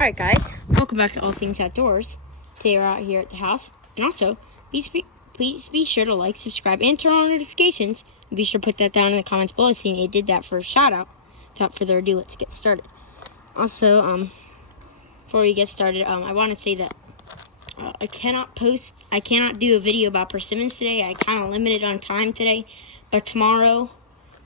Alright guys, welcome back to All Things Outdoors. Today we're out here at the house. And also, please be sure to like, subscribe, and turn on notifications. And be sure to put that down in the comments below saying you did that for a shout out. Without further ado, let's get started. Also, before we get started, I want to say that I cannot do a video about persimmons today. I kind of limited on time today. But tomorrow,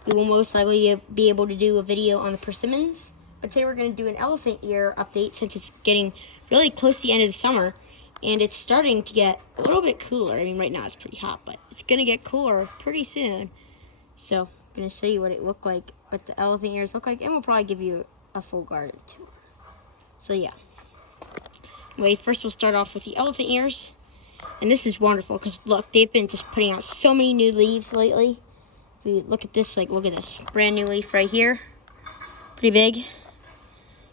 we will most likely be able to do a video on the persimmons. But today we're going to do an elephant ear update since it's getting really close to the end of the summer. And it's starting to get a little bit cooler. I mean, right now it's pretty hot, but it's going to get cooler pretty soon. So I'm going to show you what it looked like, what the elephant ears look like, and we'll probably give you a full garden tour. So yeah. Anyway, first we'll start off with the elephant ears. And this is wonderful because look, they've been just putting out so many new leaves lately. If you look at this, look at this. Brand new leaf right here. Pretty big.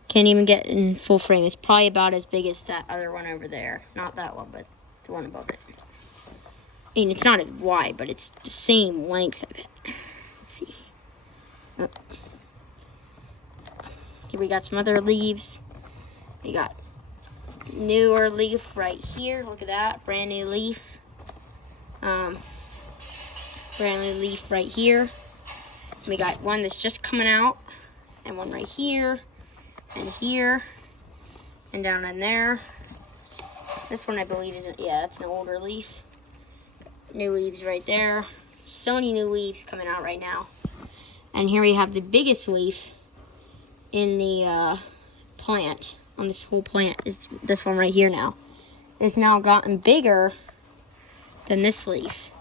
Can't even get in full frame. It's probably about as big as that other one over there. Not that one, but the one above it. I mean, it's not as wide, but it's the same length of it. Let's see. Oh. Here we got some other leaves. We got newer leaf right here. Look at that. Brand new leaf. Brand new leaf right here. We got one that's just coming out. And one right here. And here, and down in there. This one I believe isn't, yeah, it's an older leaf. New leaves right there. So many new leaves coming out right now. And here we have the biggest leaf in the plant, on this whole plant, is this one right here now. It's now gotten bigger than this leaf.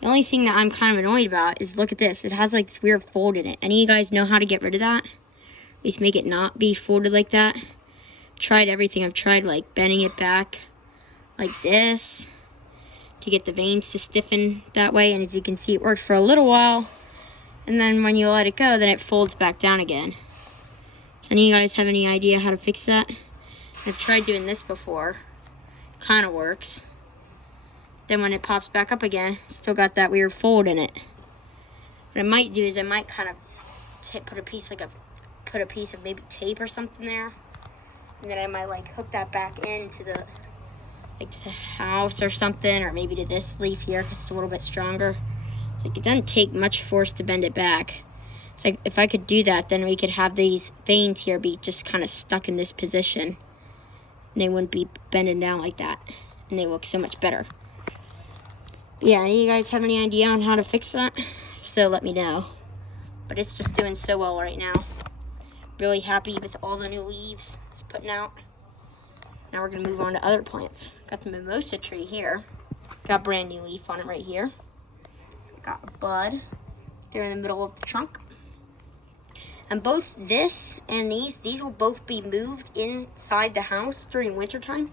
The only thing that I'm kind of annoyed about is, look at this. It has like this weird fold in it. Any of you guys know how to get rid of that? At least make it not be folded like that. Tried everything. I've tried like bending it back like this to get the veins to stiffen that way. And as you can see, it worked for a little while. And then when you let it go, then it folds back down again. Does any of you guys have any idea how to fix that? I've tried doing this before. Kind of works. Then when it pops back up again, still got that weird fold in it. What I might do is I might kind of put a piece of maybe tape or something there, and then I might like hook that back into the to the house or something, or maybe to this leaf here because it's a little bit stronger. It's like it doesn't take much force to bend it back. It's like if I could do that, then we could have these veins here be just kind of stuck in this position, and they wouldn't be bending down like that, and they look so much better. But yeah, any of you guys have any idea on how to fix that? If so, let me know. But it's just doing so well right now. Really happy with all the new leaves it's putting out. Now we're going to move on to other plants. Got the Mimosa Tree here. Got a brand new leaf on it right here. Got a bud there in the middle of the trunk. And both this and these will both be moved inside the house during wintertime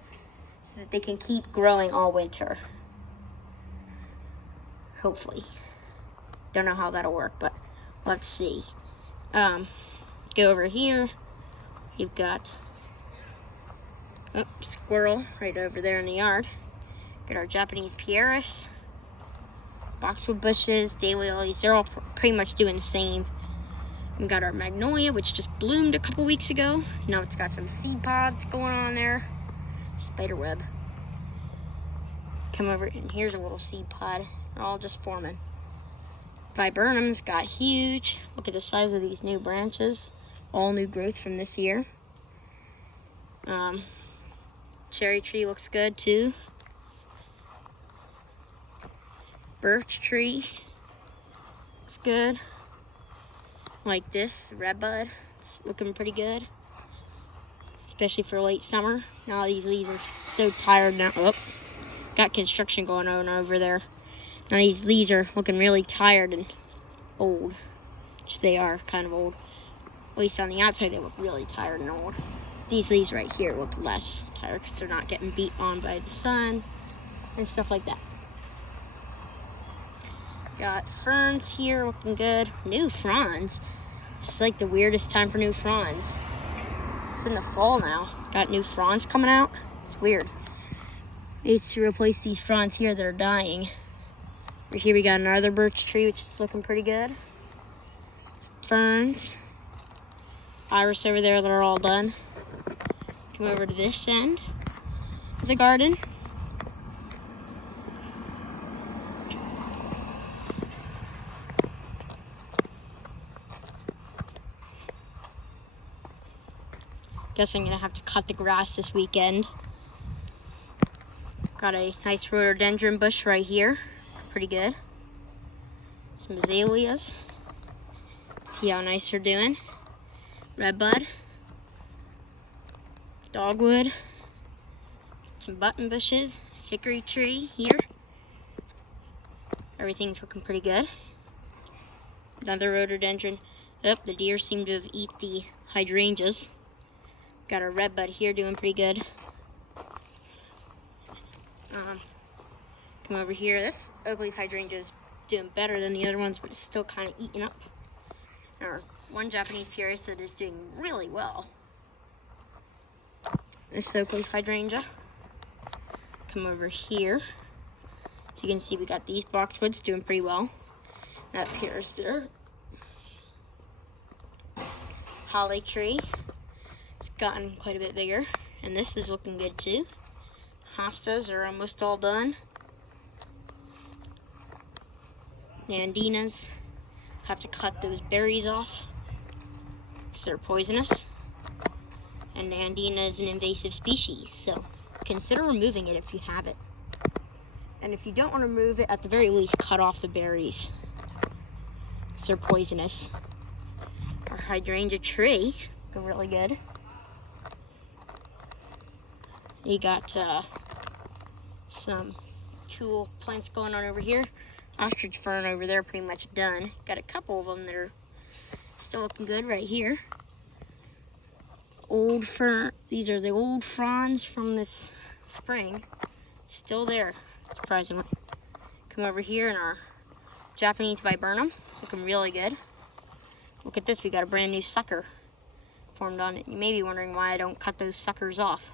so that they can keep growing all winter. Hopefully. Don't know how that'll work, but let's see. Go over here. You've got squirrel right over there in the yard. Got our Japanese Pear, boxwood bushes, daylilies. They're all pretty much doing the same. We got our Magnolia, which just bloomed a couple weeks ago. Now it's got some seed pods going on there. Spider web. Come over, and here's a little seed pod. They're all just forming. Viburnum's got huge. Look at the size of these new branches. All new growth from this year. Cherry tree looks good too. Birch tree looks good. Like this redbud, it's looking pretty good. Especially for late summer. Now these leaves are so tired now. Oh, got construction going on over there. Now these leaves are looking really tired and old. Which they are kind of old. At least on the outside, they look really tired and old. These leaves right here look less tired because they're not getting beat on by the sun and stuff like that. Got ferns here looking good. New fronds. It's like the weirdest time for new fronds. It's in the fall now. Got new fronds coming out. It's weird. It's to replace these fronds here that are dying. Right here we got another birch tree, which is looking pretty good. Ferns. Iris over there that are all done. Come over to this end of the garden. Guess I'm gonna have to cut the grass this weekend. Got a nice rhododendron bush right here. Pretty good. Some azaleas. See how nice they're doing. Redbud. Dogwood. Some button bushes. Hickory tree here. Everything's looking pretty good. Another rhododendron. Oh, the deer seem to have eat the hydrangeas. Got a redbud here doing pretty good. Come over here. This oak leaf hydrangea is doing better than the other ones, but it's still kind of eating up. Our one Japanese pear is doing really well. This oak leaf hydrangea. Come over here. So you can see we got these boxwoods doing pretty well. That pear is there. Holly tree. It's gotten quite a bit bigger, and this is looking good too. Hostas are almost all done. Nandinas, have to cut those berries off because they're poisonous. And Nandina is an invasive species, so consider removing it if you have it. And if you don't want to remove it, at the very least, cut off the berries because they're poisonous. Our Hydrangea Tree, looking really good. You got some cool plants going on over here. Ostrich Fern over there pretty much done. Got a couple of them that are still looking good right here. Old fern, these are the old fronds from this spring. Still there, surprisingly. Come over here in our Japanese Viburnum, looking really good. Look at this, we got a brand new sucker formed on it. You may be wondering why I don't cut those suckers off.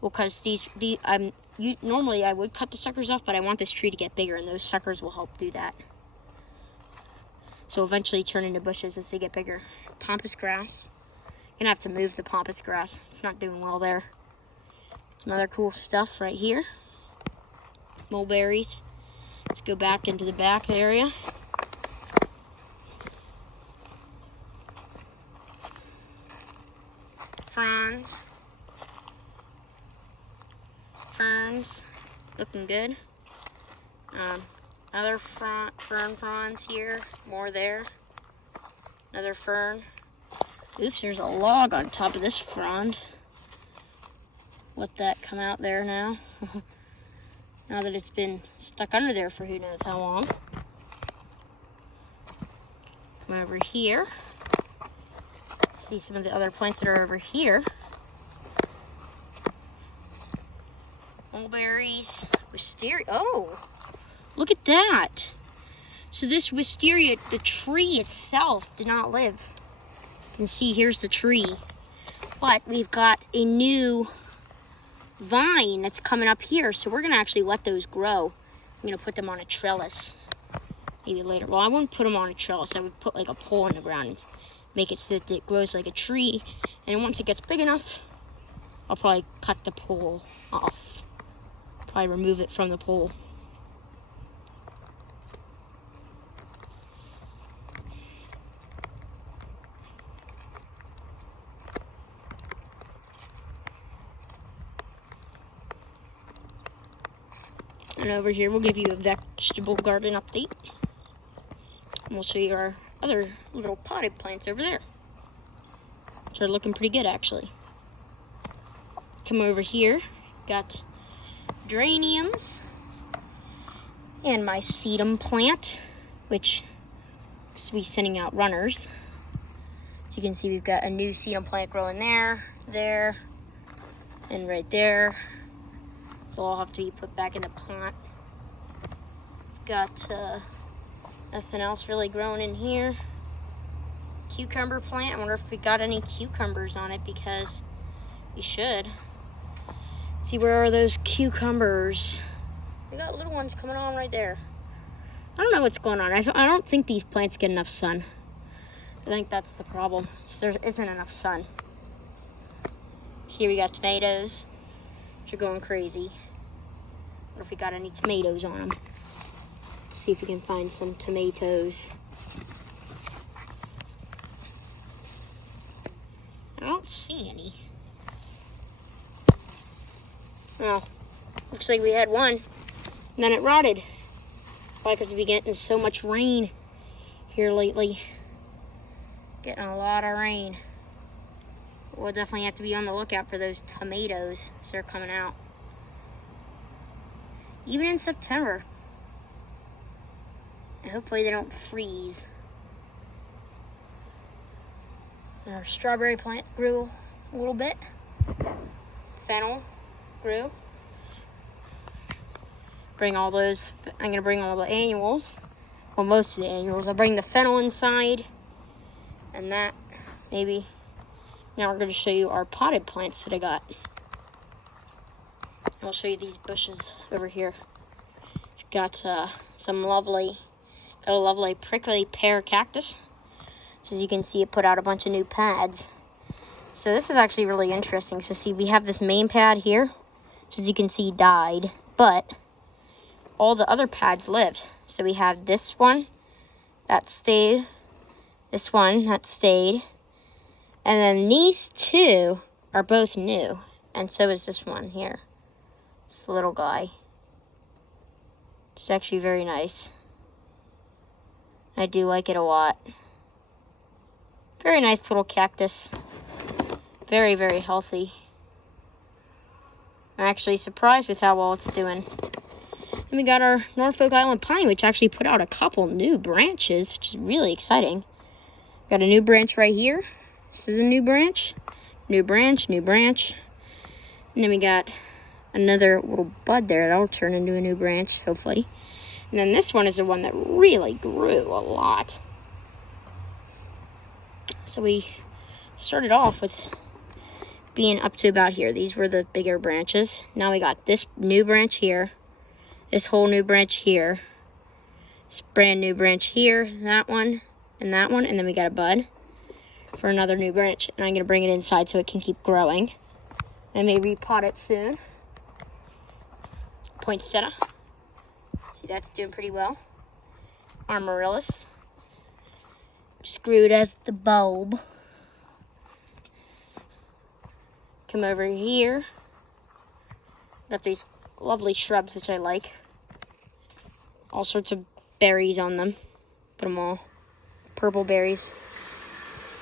Well, because normally I would cut the suckers off, but I want this tree to get bigger, and those suckers will help do that. So eventually turn into bushes as they get bigger. Pampas grass. Gonna have to move the pampas grass. It's not doing well there. Some other cool stuff right here. Mulberries. Let's go back into the back area. Ferns. Ferns, looking good. Other fern fronds here, more there. Another fern. Oops, there's a log on top of this frond. Let that come out there now. Now that it's been stuck under there for who knows how long. Come over here. See some of the other plants that are over here. Mulberries, wisteria. Oh, look at that. So this wisteria, the tree itself did not live. You can see here's the tree. But we've got a new vine that's coming up here. So we're gonna actually let those grow. I'm gonna put them on a trellis maybe later. Well, I wouldn't put them on a trellis. I would put like a pole in the ground and make it so that it grows like a tree. And once it gets big enough, I'll probably cut the pole off. Probably remove it from the pole. And over here, we'll give you a vegetable garden update. And we'll show you our other little potted plants over there, which are looking pretty good, actually. Come over here, got geraniums and my sedum plant, which will be sending out runners. So you can see we've got a new sedum plant growing there, and right there. So all have to be put back in the pot. Got nothing else really growing in here. Cucumber plant. I wonder if we got any cucumbers on it, because we should. See, where are those cucumbers? We got little ones coming on right there. I don't know what's going on. I don't think these plants get enough sun. I think that's the problem. There isn't enough sun. Here we got tomatoes, which are going crazy. What if we got any tomatoes on them? Let's see if we can find some tomatoes. I don't see any. Oh, looks like we had one, and then it rotted. Probably because we've been getting so much rain here lately. Getting a lot of rain. We'll definitely have to be on the lookout for those tomatoes as they're coming out. Even in September. And hopefully they don't freeze. And our strawberry plant grew a little bit. Fennel grew. Bring all those, I'm gonna bring all the annuals. Well, most of the annuals. I'll bring the fennel inside. And that, maybe. Now we're gonna show you our potted plants that I got. I'll show you these bushes over here. Got a lovely prickly pear cactus. So as you can see, it put out a bunch of new pads. So this is actually really interesting. So see, we have this main pad here, which as you can see died, but all the other pads lived. So we have this one that stayed, this one that stayed, and then these two are both new, and so is this one here. This little guy. It's actually very nice. I do like it a lot. Very nice little cactus. Very, very healthy. I'm actually surprised with how well it's doing. And we got our Norfolk Island pine, which actually put out a couple new branches, which is really exciting. Got a new branch right here. This is a new branch. New branch, new branch. And then we got another little bud there that'll turn into a new branch, hopefully. And then this one is the one that really grew a lot. So we started off with being up to about here. These were the bigger branches. Now we got this new branch here, this whole new branch here, this brand new branch here, that one, and then we got a bud for another new branch. And I'm going to bring it inside so it can keep growing. I may repot it soon. Poinsettia. See, that's doing pretty well. Amaryllis. Just grew it as the bulb. Come over here. Got these lovely shrubs, which I like. All sorts of berries on them. Put them all. Purple berries.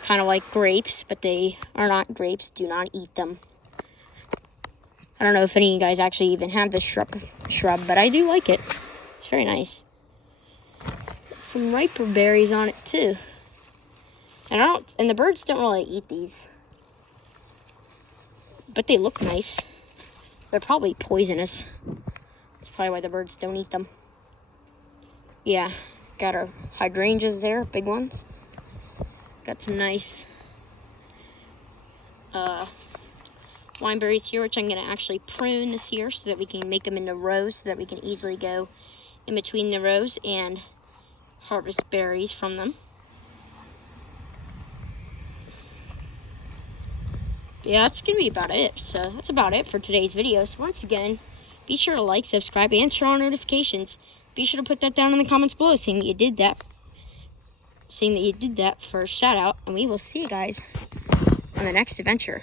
Kind of like grapes, but they are not grapes. Do not eat them. I don't know if any of you guys actually even have this shrub, but I do like it. It's very nice. Some riper berries on it too. And the birds don't really eat these. But they look nice. They're probably poisonous. That's probably why the birds don't eat them. Yeah, got our hydrangeas there, big ones. Got some nice wineberries here, which I'm going to actually prune this year so that we can make them into rows, so that we can easily go in between the rows and harvest berries from them. Yeah, that's going to be about it. So that's about it for today's video. So once again, be sure to like, subscribe, and turn on notifications. Be sure to put that down in the comments below, saying that you did that. For a shout out. And we will see you guys on the next adventure.